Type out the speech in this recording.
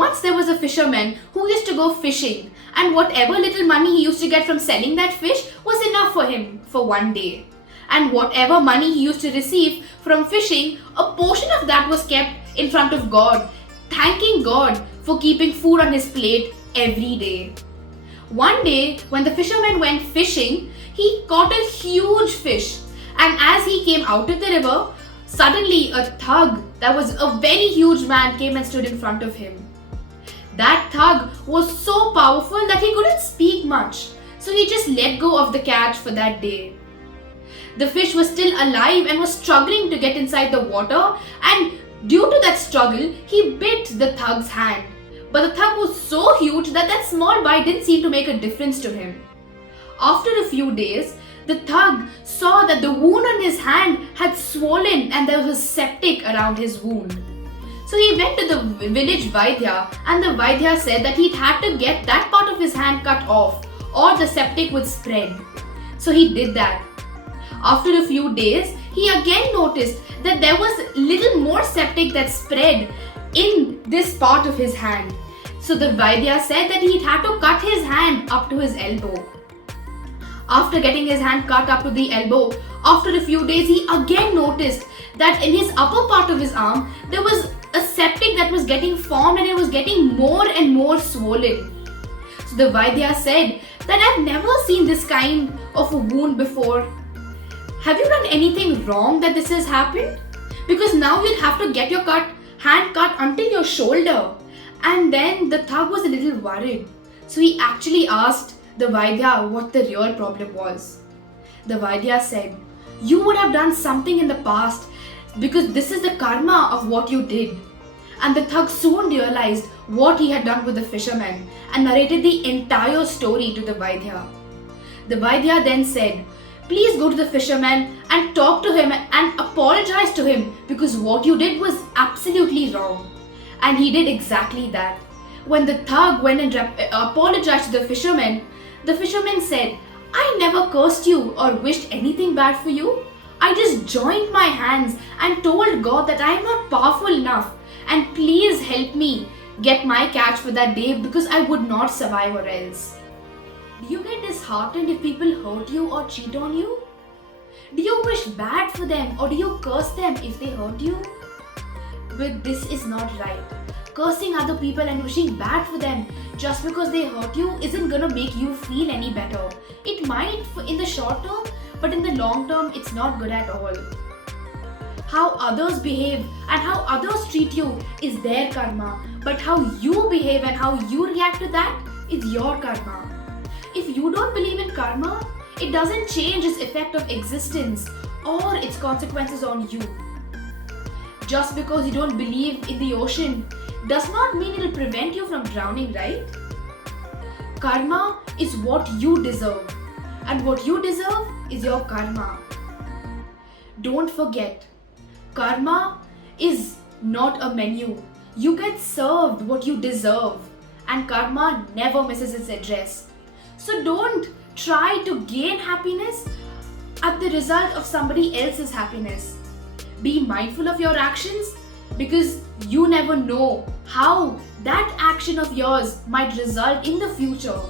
Once there was a fisherman who used to go fishing, and whatever little money he used to get from selling that fish was enough for him for one day. And whatever money he used to receive from fishing, a portion of that was kept in front of God, thanking God for keeping food on his plate every day. One day, when the fisherman went fishing, he caught a huge fish, and as he came out of the river, suddenly a thug that was a very huge man came and stood in front of him. That thug was so powerful that he couldn't speak much, so he just let go of the catch for that day. The fish was still alive and was struggling to get inside the water, and due to that struggle, he bit the thug's hand. But the thug was so huge that that small bite didn't seem to make a difference to him. After a few days, the thug saw that the wound on his hand had swollen and there was septic around his wound. So he went to the village vaidhya, and the vaidhya said that he'd had to get that part of his hand cut off or the septic would spread. So he did that. After a few days, he again noticed that there was little more septic that spread in this part of his hand. So the vaidhya said that he'd had to cut his hand up to his elbow. After getting his hand cut up to the elbow, after a few days, he again noticed that in his upper part of his arm, there was a septic that was getting formed and it was getting more and more swollen. So the vaidhya said that I've never seen this kind of a wound before. Have you done anything wrong that this has happened? Because now you'll have to get your hand cut until your shoulder. And then the thug was a little worried. So he actually asked the vaidhya what the real problem was. The vaidhya said, you would have done something in the past because this is the karma of what you did. And the thug soon realized what he had done with the fisherman and narrated the entire story to the vaidhya. The vaidhya then said, please go to the fisherman and talk to him and apologize to him because what you did was absolutely wrong. And he did exactly that. When the thug went and apologized to the fisherman said, I never cursed you or wished anything bad for you. I just joined my hands and told God that I am not powerful enough and please help me get my catch for that day because I would not survive or else. Do you get disheartened if people hurt you or cheat on you? Do you wish bad for them or do you curse them if they hurt you? But this is not right. Cursing other people and wishing bad for them just because they hurt you isn't gonna make you feel any better. It might in the short term, but in the long term, it's not good at all. How others behave and how others treat you is their karma, but how you behave and how you react to that is your karma. If you don't believe in karma, it doesn't change its effect of existence or its consequences on you. Just because you don't believe in the ocean does not mean it will prevent you from drowning, right? Karma is what you deserve, and what you deserve is your karma. Don't forget, karma is not a menu. You get served what you deserve, and karma never misses its address. So don't try to gain happiness at the result of somebody else's happiness. Be mindful of your actions because you never know how that action of yours might result in the future.